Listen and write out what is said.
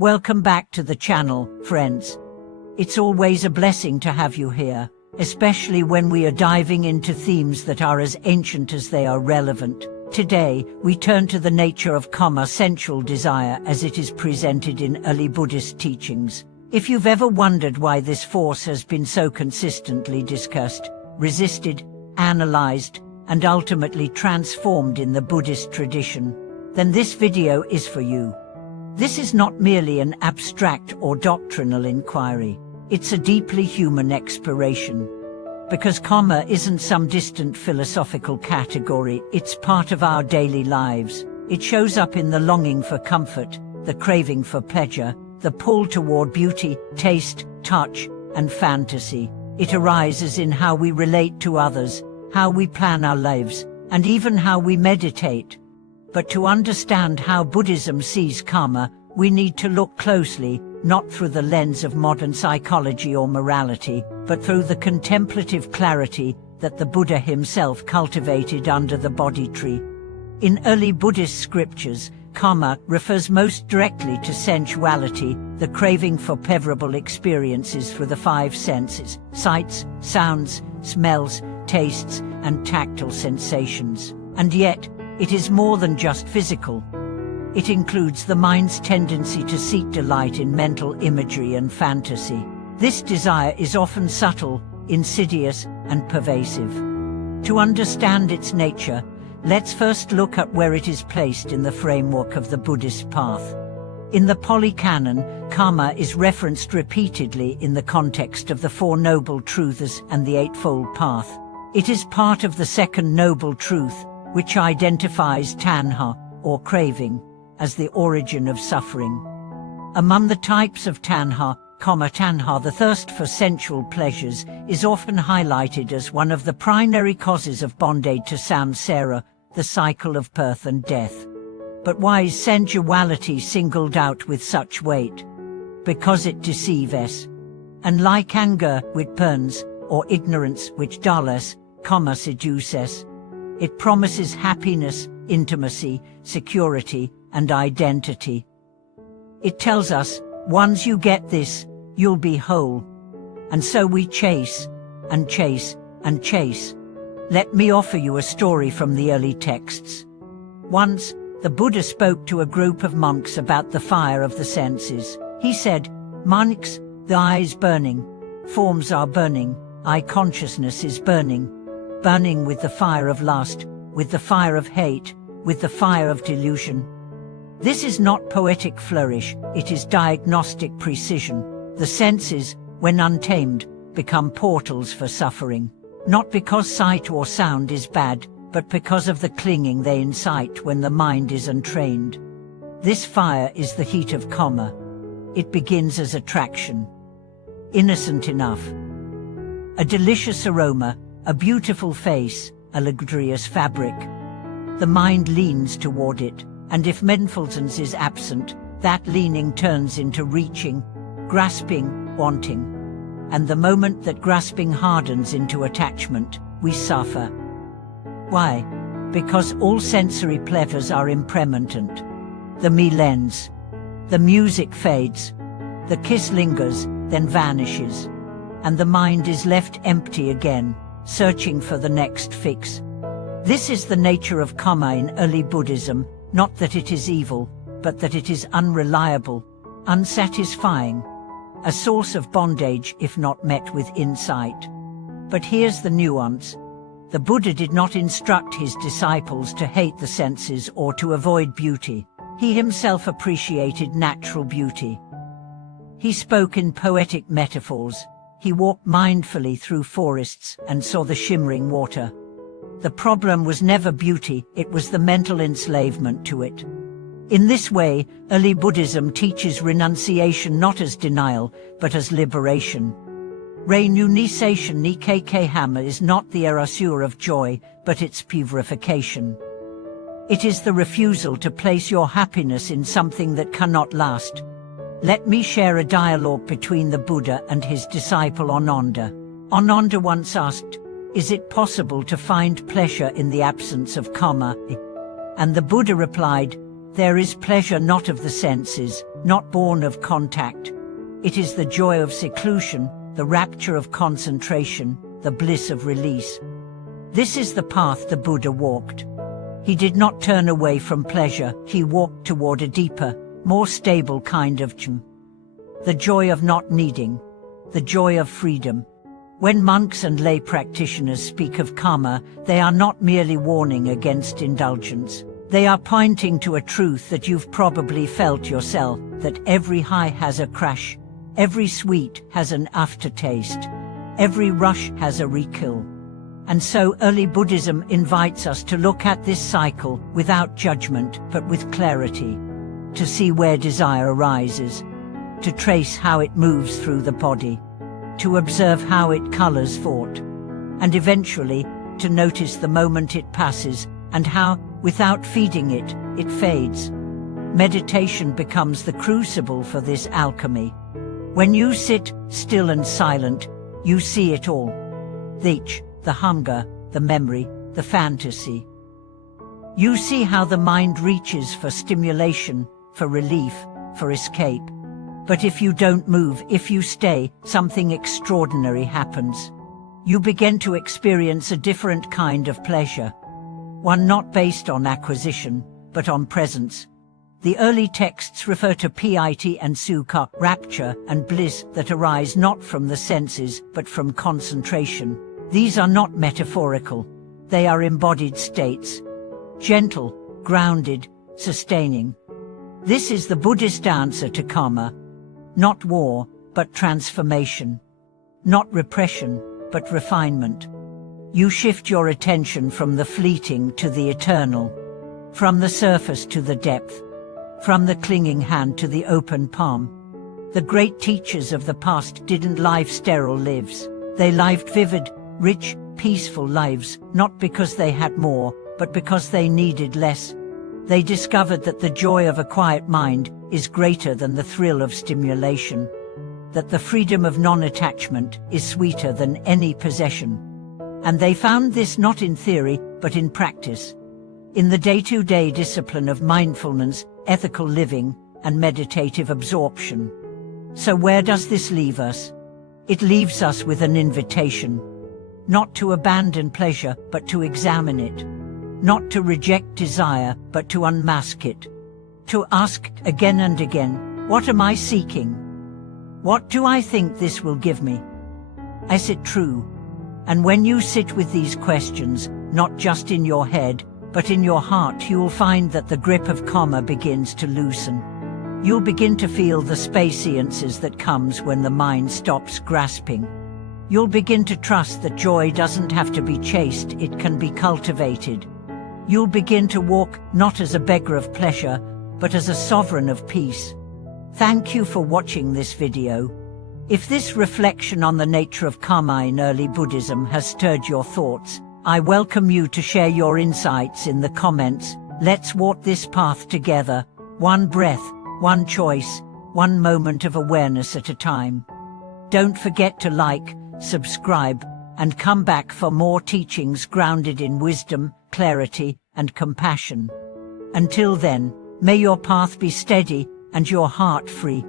Welcome back to the channel, friends. It's always a blessing to have you here, especially when we are diving into themes that are as ancient as they are relevant. Today, we turn to the nature of sensual desire as it is presented in early Buddhist teachings. If you've ever wondered why this force has been so consistently discussed, resisted, analyzed, and ultimately transformed in the Buddhist tradition, then this video is for you. This is not merely an abstract or doctrinal inquiry. It's a deeply human exploration. Because karma isn't some distant philosophical category, it's part of our daily lives. It shows up in the longing for comfort, the craving for pleasure, the pull toward beauty, taste, touch, and fantasy. It arises in how we relate to others, how we plan our lives, and even how we meditate. But to understand how Buddhism sees karma, we need to look closely, not through the lens of modern psychology or morality, but through the contemplative clarity that the Buddha himself cultivated under the Bodhi tree. In early Buddhist scriptures, karma refers most directly to sensuality, the craving for pleasurable experiences through the five senses: sights, sounds, smells, tastes, and tactile sensations. And yet, it is more than just physical. It includes the mind's tendency to seek delight in mental imagery and fantasy. This desire is often subtle, insidious, and pervasive. To understand its nature, let's first look at where it is placed in the framework of the Buddhist path. In the Pali Canon, karma is referenced repeatedly in the context of the Four Noble Truths and the Eightfold Path. It is part of the Second Noble Truth, which identifies tanha, or craving, as the origin of suffering. Among the types of tanha, the thirst for sensual pleasures, is often highlighted as one of the primary causes of bondage to samsara, the cycle of birth and death. But why is sensuality singled out with such weight? Because it deceives. And like anger, which burns, or ignorance, which dulls, seduces. It promises happiness, intimacy, security, and identity. It tells us, once you get this, you'll be whole. And so we chase, and chase, and chase. Let me offer you a story from the early texts. Once, the Buddha spoke to a group of monks about the fire of the senses. He said, "Monks, the eye is burning, forms are burning, eye consciousness is burning. Burning with the fire of lust, with the fire of hate, with the fire of delusion." This is not poetic flourish, it is diagnostic precision. The senses, when untamed, become portals for suffering. Not because sight or sound is bad, but because of the clinging they incite when the mind is untrained. This fire is the heat of karma. It begins as attraction. Innocent enough. A delicious aroma, a beautiful face, a luxurious fabric. The mind leans toward it, and if mindfulness is absent, that leaning turns into reaching, grasping, wanting. And the moment that grasping hardens into attachment, we suffer. Why? Because all sensory pleasures are impermanent. The me lends. The music fades. The kiss lingers, then vanishes. And the mind is left empty again, searching for the next fix. This is the nature of karma in early Buddhism, not that it is evil, but that it is unreliable, unsatisfying, a source of bondage if not met with insight. But here's the nuance. The Buddha did not instruct his disciples to hate the senses or to avoid beauty. He himself appreciated natural beauty. He spoke in poetic metaphors. He walked mindfully through forests and saw the shimmering water. The problem was never beauty, it was the mental enslavement to it. In this way, early Buddhism teaches renunciation not as denial, but as liberation. Renunciation is not the erasure of joy, but its purification. It is the refusal to place your happiness in something that cannot last. Let me share a dialogue between the Buddha and his disciple Ananda. Ananda once asked, "Is it possible to find pleasure in the absence of karma?" And the Buddha replied, There is pleasure not of the senses, not born of contact. It is the joy of seclusion, the rapture of concentration, the bliss of release. This is the path the Buddha walked. He did not turn away from pleasure, he walked toward a deeper, more stable kind of joy. The joy of not needing, the joy of freedom. When monks and lay practitioners speak of karma, they are not merely warning against indulgence. They are pointing to a truth that you've probably felt yourself, that every high has a crash, every sweet has an aftertaste, every rush has a rekill. And so early Buddhism invites us to look at this cycle without judgment, but with clarity, to see where desire arises, to trace how it moves through the body, to observe how it colors thought, and eventually to notice the moment it passes and how, without feeding it, it fades. Meditation becomes the crucible for this alchemy. When you sit still and silent, you see it all. The itch, the hunger, the memory, the fantasy. You see how the mind reaches for stimulation, for relief, for escape. But if you don't move, if you stay, something extraordinary happens. You begin to experience a different kind of pleasure. One not based on acquisition, but on presence. The early texts refer to piti and sukha, rapture and bliss that arise not from the senses, but from concentration. These are not metaphorical. They are embodied states. Gentle, grounded, sustaining. This is the Buddhist answer to karma. Not war, but transformation. Not repression, but refinement. You shift your attention from the fleeting to the eternal, from the surface to the depth, from the clinging hand to the open palm. The great teachers of the past didn't live sterile lives. They lived vivid, rich, peaceful lives, not because they had more, but because they needed less. They discovered that the joy of a quiet mind is greater than the thrill of stimulation, that the freedom of non-attachment is sweeter than any possession. And they found this not in theory, but in practice, in the day-to-day discipline of mindfulness, ethical living, and meditative absorption. So where does this leave us? It leaves us with an invitation, not to abandon pleasure, but to examine it, not to reject desire, but to unmask it, to ask again and again, what am I seeking? What do I think this will give me? Is it true? And when you sit with these questions, not just in your head, but in your heart, you'll find that the grip of karma begins to loosen. You'll begin to feel the spaciousness that comes when the mind stops grasping. You'll begin to trust that joy doesn't have to be chased, it can be cultivated. You'll begin to walk not as a beggar of pleasure, but as a sovereign of peace. Thank you for watching this video. If this reflection on the nature of karma in early Buddhism has stirred your thoughts, I welcome you to share your insights in the comments. Let's walk this path together, one breath, one choice, one moment of awareness at a time. Don't forget to like, subscribe, and come back for more teachings grounded in wisdom, clarity, and compassion. Until then, may your path be steady and your heart free.